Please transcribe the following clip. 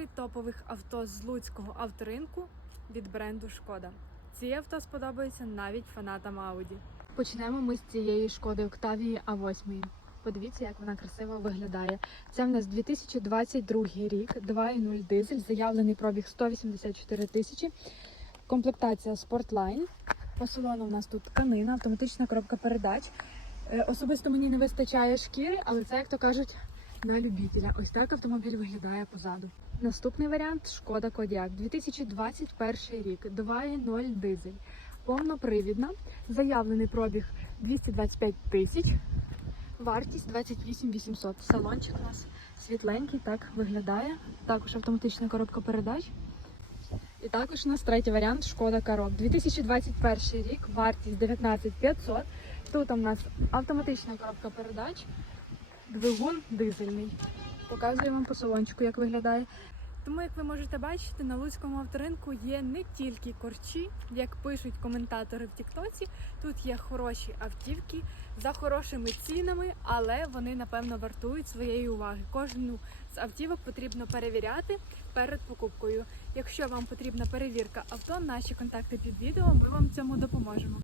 Три топових авто з луцького авторинку від бренду Шкода. Ці авто сподобаються навіть фанатам Audi. Почнемо ми з цієї шкоди Octavia A8. Подивіться, як вона красиво виглядає. Це в нас 2022 рік, 2.0 дизель, заявлений пробіг 184 тисячі. Комплектація Sportline. По салону у нас тут тканина, автоматична коробка передач. Е, Особисто мені не вистачає шкіри, але це, як то кажуть, на любителя. Ось так автомобіль виглядає позаду. Наступний варіант Шкода Кодіак 2021 рік, 2.0 дизель. Повнопривідна, заявлений пробіг 225 тисяч, вартість 28 800. Салончик у нас світленький, так виглядає. Також автоматична коробка передач. І також у нас третій варіант Шкода Карок. 2021 рік, вартість 19 500. Тут у нас автоматична коробка передач, двигун дизельний. Показую вам по салончику, як виглядає. Тому, як ви можете бачити, на Луцькому авторинку є не тільки корчі, як пишуть коментатори в Тіктоці. Тут є хороші автівки за хорошими цінами, але вони напевно вартують своєї уваги. Кожну з автівок потрібно перевіряти перед покупкою. Якщо вам потрібна перевірка авто, наші контакти під відео, ми вам цьому допоможемо.